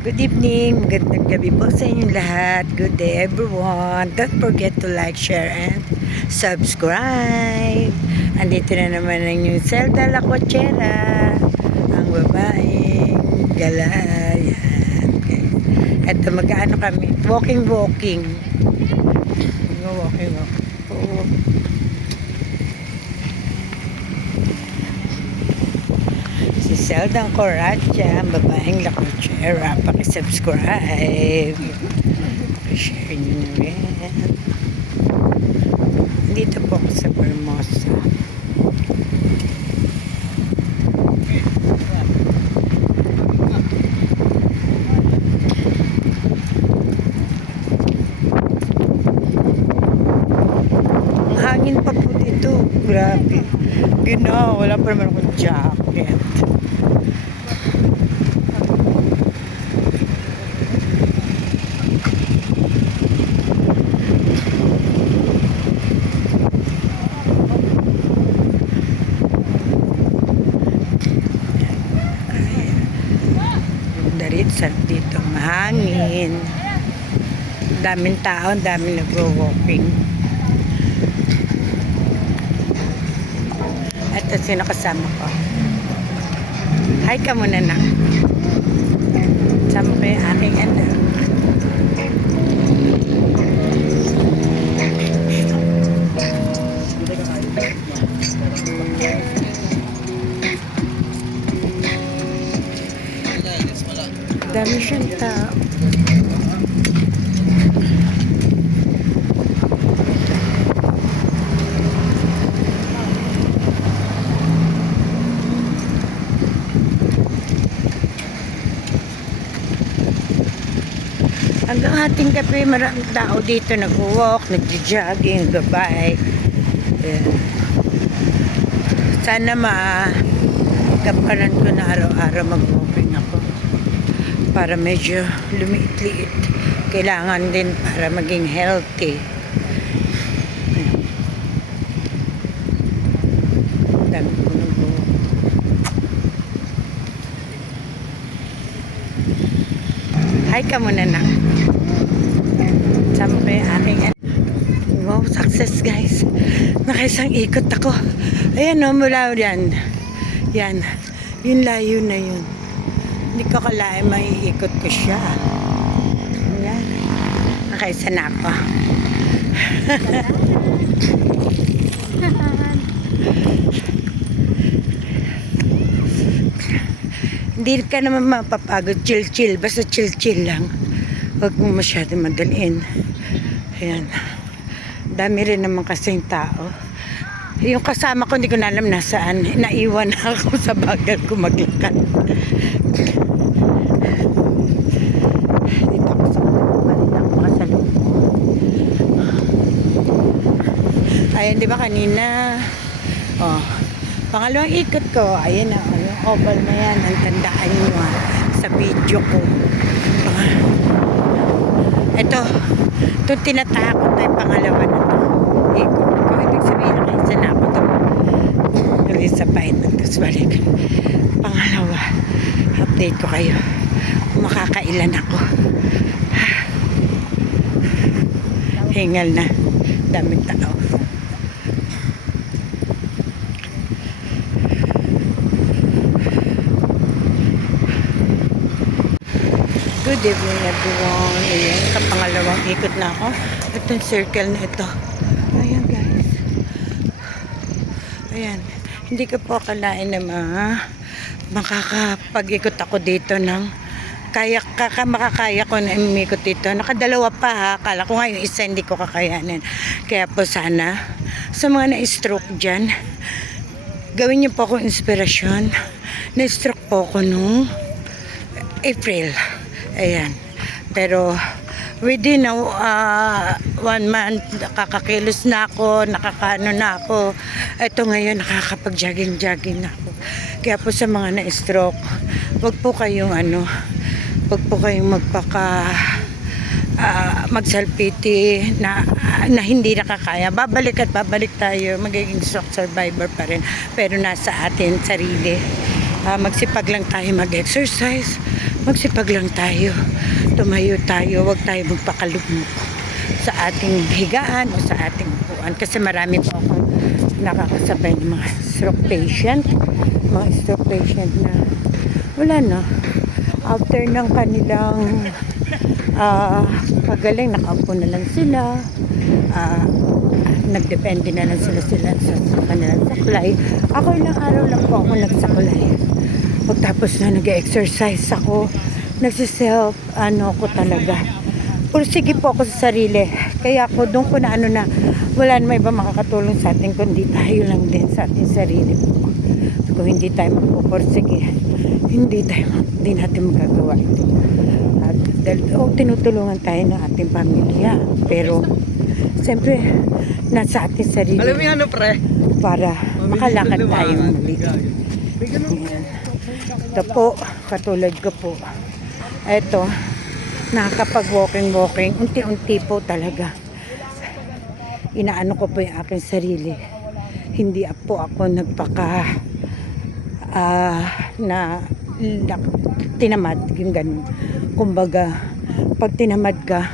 Good evening, magandang gabi po sa inyong lahat. Good day everyone. Don't forget to like, share, and subscribe. Andito na naman ang yung Zelda La Cochera, ang babaeng galayan. Okay. Eto mag-ano kami, walking. Walking. Oh. Si Zelda Coracha, ang babaeng La Cochera. Pakisubscribe. Pakishare nyo na rin. Dito po ako sa Formosa. Ang hangin pa po dito. Grabe. Wala pa naman akong jacket. Daritsan dito, mahangin. Daming tao, daming nagwo-walking. Ito sino kasama ko. Hi ka muna na. Kasama ko yung aking anak. Dami siyang tao. Hanggang ating gabi, maraming tao dito nag-walk, nag-jogging, gabay. Sana kaparan ko na araw-araw mag-walking ako. Para medyo lumiit-liit. Kailangan din para maging healthy. Dami ko nag-walk. Hi ka muna na. Sama ko yung aking wow, success guys. Nakaisang ikot ako. Ayan o, mula yan. Yan. Yung layo na yun. Hindi ko kalahin maiikot ko siya. Ayan. Nakaisa na ako. Hindi ka naman mapapagod. Chill. Basta chill lang. Huwag mo masyado madaliin. Ayan. Dami rin naman kasing tao. Yung kasama ko, hindi ko na alam nasaan. Naiwan ako sa bagal ko maglakad. Dito ako sa palit ako makasalubong. Ayan, di ba kanina? Oh, pangalawang ikot ko. Ayan na, yung oval na yan. Ang tandaan nyo sa video ko. Ito tinatakot na yung pangalawa na ito. Ikot ko. Ibig sabihin na kayo na ako ito. Isa pa ito. Tapos balik. Pangalawa. Update ko kayo. Makakailan ako. Hingal na. Daming tao. Good evening everyone. Ayan, kapangalawang ikot na ako. Itong circle na ito. Ayan guys. Ayan. Hindi ko po akalain na makakapag-ikot ako dito ng makakaya ko na umikot dito. Nakadalawa pa ha. Akala ko nga yung isa hindi ko kakayanin. Kaya po sana sa mga na-stroke dyan, gawin niyo po akong inspirasyon. Na-stroke po ako nung April. Ayan. Pero within 1 month nakakakilos na ako, nakakaano na ako. Ito ngayon nakakapag-jogging na ako. Kaya po sa mga na-stroke, wag po kayong magsalpiti na hindi nakakaya. Babalik tayo, magiging stroke survivor pa rin. Pero nasa atin sarili. Magsipag lang tayo mag-exercise magsipag lang tayo. Tumayo tayo, huwag tayo magpakalugmok sa ating higaan o sa ating upuan. Kasi marami po akong nakakasabay ng mga stroke patient. Mga stroke patient na wala na. After ng kanilang pagaling, nakaupo na lang sila. Nagdepende na lang sila sa kanilang saklay. Ako ilang araw lang po ako nagsaklay. Pagtapos na nag-exercise ako, nagsiself, ko talaga. Sige po ako sa sarili. Kaya ako doon ko na wala na iba makakatulong sa atin kundi tayo lang din sa ating sarili po. Kung hindi tayo magpupursige, hindi natin magagawa ito. At tinutulungan tayo ng ating pamilya. Pero, siyempre, nasa ating sarili. Alam mo yan, pre? Para makalakad tayo muli. Ito po, katulad ko po. Ito, nakakapag-walking, unti-unti po talaga. Inaano ko po yung aking sarili. Hindi po ako tinamad, yung ganun. Kumbaga, pag tinamad ka,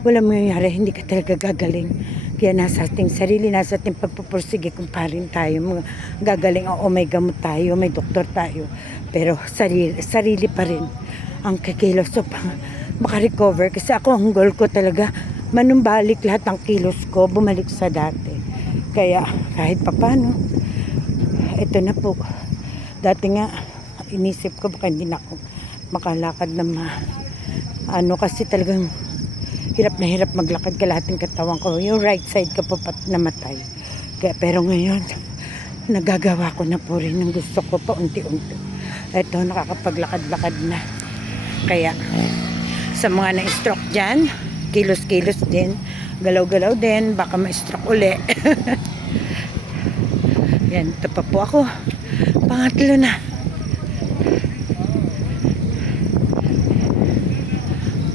walang mangyayari, hindi ka talaga gagaling. Kaya nasa ating sarili, nasa ating pagpupursige kung parin tayo. Gagaling, may gamot tayo, may doktor tayo. Pero sarili pa rin ang kikilos. So, makarecover. Kasi ako, ang goal ko talaga, manumbalik lahat ng kilos ko, bumalik sa dati. Kaya, kahit papano, ito na po. Dati nga, inisip ko, baka hindi na ako makalakad na kasi talagang hirap na hirap maglakad kalahating katawan ko. Yung right side ko po namatay. Pero ngayon, nagagawa ko na po rin ang gusto ko pa unti-unti. Ito, nakakapaglakad-lakad na. Kaya, sa mga na-stroke dyan, kilos-kilos din, galaw-galaw din, baka ma-stroke uli. Yan, ito pa po ako. Pangatlo na.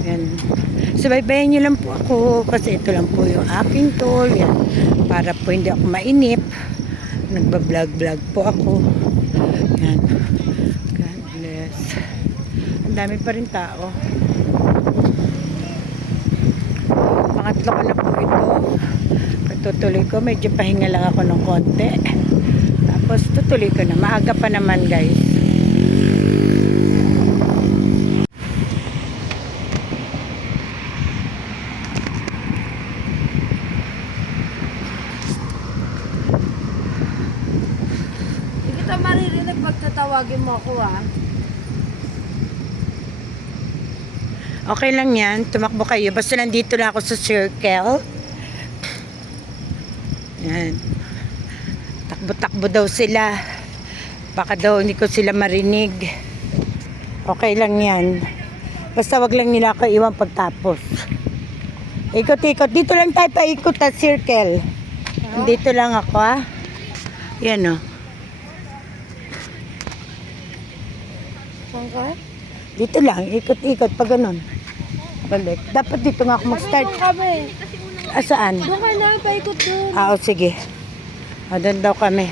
Yan. Subaybayan nyo lang po ako kasi ito lang po yung aking tool. Yan. Para po hindi ako mainip. Nagbablog-vlog po ako. Yan. God bless. Ang dami pa rin tao. Pangatlo ko na po ito. Patutuloy ko. Medyo pahinga lang ako ng konti. Tapos tutuloy ko na. Maaga pa naman guys. Maririnig pag tatawagin mo ako Okay lang yan. Tumakbo kayo. Basta nandito lang ako sa circle. Yan. Takbo-takbo daw sila. Baka daw hindi ko sila marinig. Okay lang yan. Basta wag lang nila ako iwan pagtapos. Ikot-ikot. Dito lang tayo paikot sa circle. Dito lang ako Yan Saan ka? Dito lang, ikot-ikot pag ganun. Balik. Dapat dito nga ako mag-start. Saan kami? Saan? Doon ka na, paikot doon. Sige. Doon daw kami.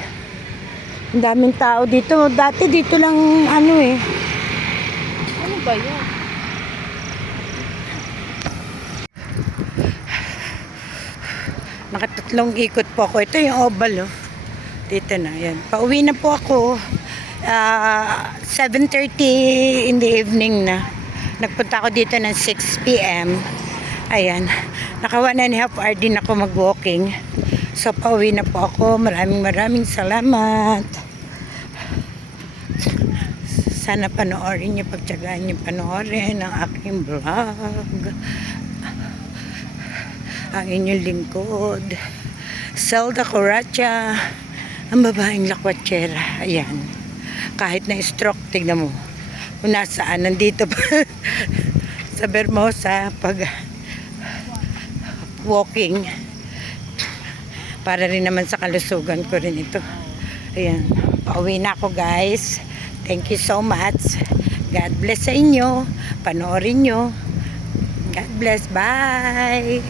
Ang daming tao dito. Dati dito lang Ano ba yan? Nakatatlong ikot po ako. Ito yung oval Dito na, yan. Pauwi na po ako. 7:30 in the evening na. Nagpunta ako dito ng 6 p.m. Ayan. Naka 1.5 hour din ako mag-walking. So, pauwi na po ako. Maraming salamat. Sana panoorin niyo, pagtyagaan niyo panoorin ang aking vlog. Ang inyong lingkod. Zelda Coracha. Ang babaeng lakwatsera. Ayan. Kahit na stroke, tignan mo. Kung nasaan, nandito pa sa Bermosa, pag walking. Para rin naman sa kalusugan ko rin ito. Ayan. Pauwi na ako guys. Thank you so much. God bless sa inyo. Panoorin nyo. God bless. Bye.